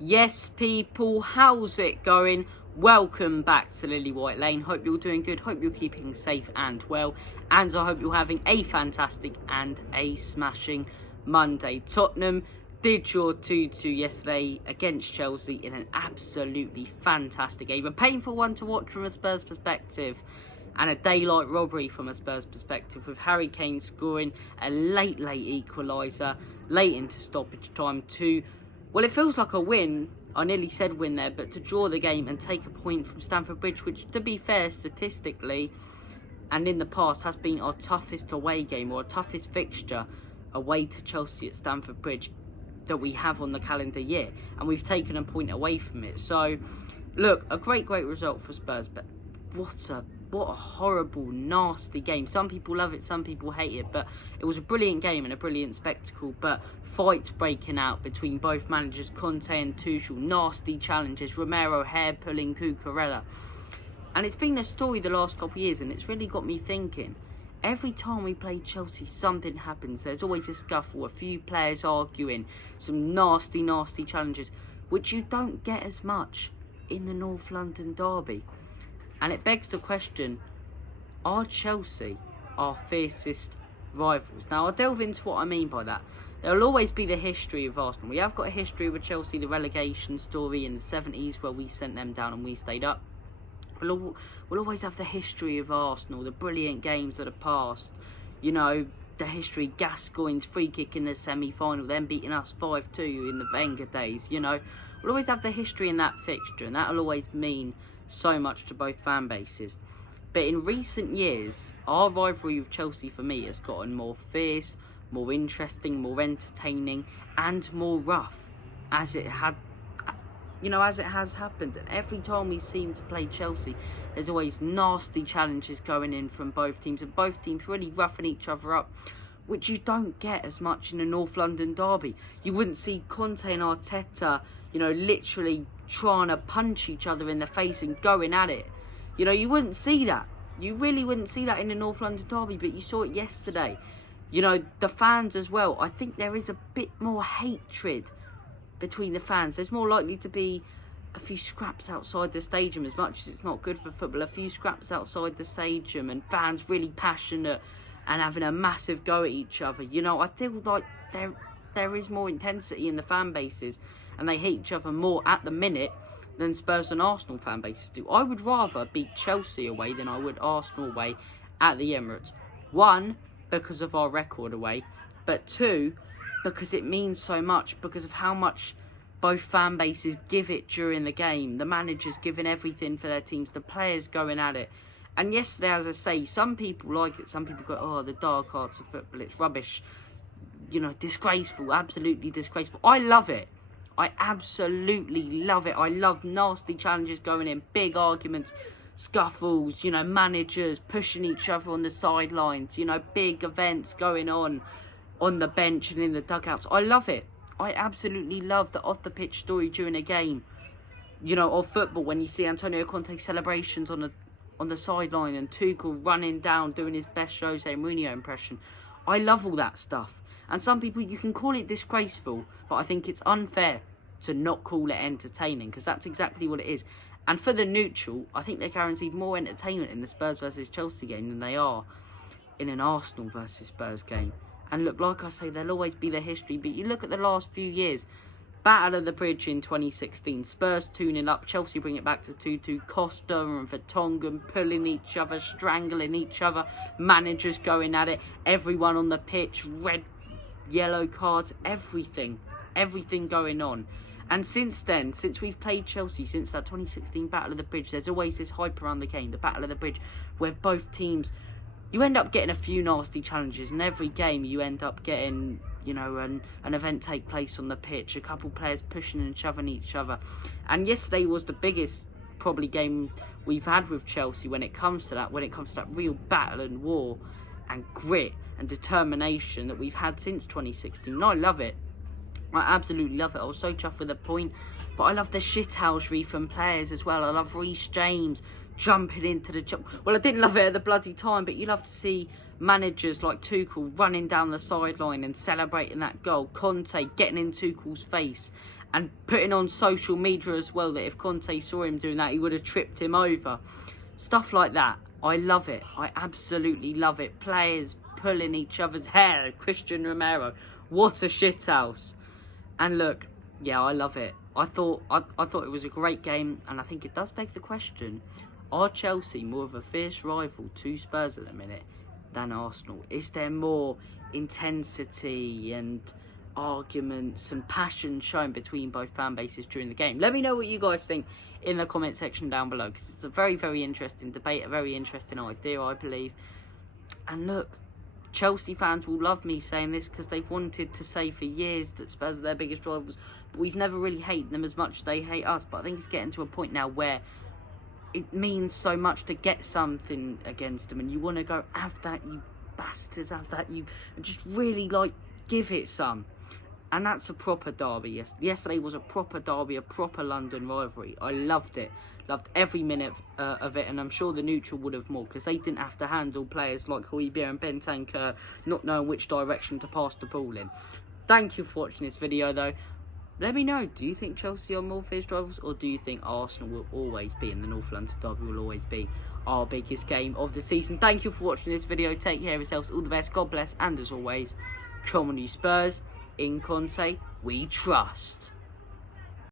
Yes, people, how's it going? Welcome back to Lily White Lane. Hope you're doing good. Hope you're keeping safe and well. And I hope you're having a fantastic and a smashing Monday. Tottenham did draw 2-2 yesterday against Chelsea in an absolutely fantastic game. A painful one to watch from a Spurs perspective, and a daylight robbery from a Spurs perspective, with Harry Kane scoring a late equaliser late into stoppage time to, well, it feels like a win. I nearly said win there, but to draw the game and take a point from Stamford Bridge, which, to be fair, statistically and in the past has been our toughest away game, or our toughest fixture away to Chelsea at Stamford Bridge that we have on the calendar year, and we've taken a point away from it. So look, a great result for Spurs, but what a horrible, nasty game. Some people love it, some people hate it, but it was a brilliant game and a brilliant spectacle. But fights breaking out between both managers, Conte and Tuchel, nasty challenges, Romero hair-pulling Cucurella. And it's been a story the last couple of years, and it's really got me thinking. Every time we play Chelsea, something happens. There's always a scuffle, a few players arguing, some nasty challenges, which you don't get as much in the North London derby. And it begs the question, are Chelsea our fiercest rivals? Now, I'll delve into what I mean by that. There will always be the history of Arsenal. We have got a history with Chelsea, the relegation story in the 70s where we sent them down and we stayed up. We'll always have the history of Arsenal, the brilliant games of the past. You know, the history, Gascoigne's free kick in the semi-final, then beating us 5-2 in the Wenger days. You know, we'll always have the history in that fixture, and that'll always mean so much to both fan bases. But in recent years, our rivalry with Chelsea, for me, has gotten more fierce, more interesting, more entertaining, and more rough, as it has happened. And every time we seem to play Chelsea, there's always nasty challenges going in from both teams, and both teams really roughing each other up, which you don't get as much in a North London derby. You wouldn't see Conte and Arteta, you know, literally trying to punch each other in the face and going at it. You know, you wouldn't see that. You really wouldn't see that in the North London derby, but you saw it yesterday. You know, the fans as well. I think there is a bit more hatred between the fans. There's more likely to be a few scraps outside the stadium, as much as it's not good for football. A few scraps outside the stadium, and fans really passionate and having a massive go at each other. You know, I feel like there is more intensity in the fan bases, and they hate each other more at the minute than Spurs and Arsenal fan bases do. I would rather beat Chelsea away than I would Arsenal away at the Emirates. One, because of our record away, but two, because it means so much, because of how much both fan bases give it during the game. The managers giving everything for their teams, the players going at it. And yesterday, as I say, some people like it, some people go, oh, the dark arts of football, it's rubbish. You know, disgraceful, absolutely disgraceful. I love it. I absolutely love it. I love nasty challenges going in, big arguments, scuffles, you know, managers pushing each other on the sidelines, you know, big events going on the bench and in the dugouts. I love it. I absolutely love the off-the-pitch story during a game, you know, of football, when you see Antonio Conte celebrations on the sideline and Tuchel running down doing his best Jose Mourinho impression. I love all that stuff. And some people, you can call it disgraceful, but I think it's unfair to not call it entertaining, because that's exactly what it is. And for the neutral, I think they're guaranteed more entertainment in the Spurs versus Chelsea game than they are in an Arsenal versus Spurs game. And look, like I say, there'll always be the history, but you look at the last few years. Battle of the Bridge in 2016, Spurs 2-0 up, Chelsea bring it back to 2-2, Costa and Vertonghen pulling each other, strangling each other, managers going at it, everyone on the pitch, red, yellow cards, everything going on. And since then, since we've played Chelsea, since that 2016 Battle of the Bridge, there's always this hype around the game, the Battle of the Bridge, where both teams, you end up getting a few nasty challenges, and every game you end up getting, you know, an event take place on the pitch, a couple players pushing and shoving each other. And yesterday was the biggest probably game we've had with Chelsea when it comes to that real battle and war and grit and determination that we've had since 2016. And I love it. I absolutely love it. I was so chuffed with the point. But I love the shithousery from players as well. I love Reece James jumping into the... Well, I didn't love it at the bloody time, but you love to see managers like Tuchel running down the sideline and celebrating that goal. Conte getting in Tuchel's face and putting on social media as well that if Conte saw him doing that, he would have tripped him over. Stuff like that. I love it. I absolutely love it. Players pulling each other's hair. Christian Romero. What a shithouse. And look, yeah, I love it. I thought it was a great game, and I think it does beg the question, are Chelsea more of a fierce rival to Spurs at the minute than Arsenal? Is there more intensity and arguments and passion shown between both fan bases during the game? Let me know what you guys think in the comment section down below, because it's a very, very interesting debate, a very interesting idea, I believe. And look, Chelsea fans will love me saying this because they've wanted to say for years that Spurs are their biggest rivals, but we've never really hated them as much as they hate us. But I think it's getting to a point now where it means so much to get something against them, and you want to go, have that, you bastards, have that, you, and just really, like, give it some. And that's a proper derby. Yesterday was a proper derby, a proper London rivalry. I loved it. Loved every minute of it, and I'm sure the neutral would have more, because they didn't have to handle players like Hotspur and Bentancur not knowing which direction to pass the ball in. Thank you for watching this video, though. Let me know, do you think Chelsea are more fierce rivals, or do you think Arsenal will always be, and the North London derby will always be our biggest game of the season? Thank you for watching this video. Take care of yourselves. All the best. God bless. And as always, come on you Spurs. In Conte, we trust.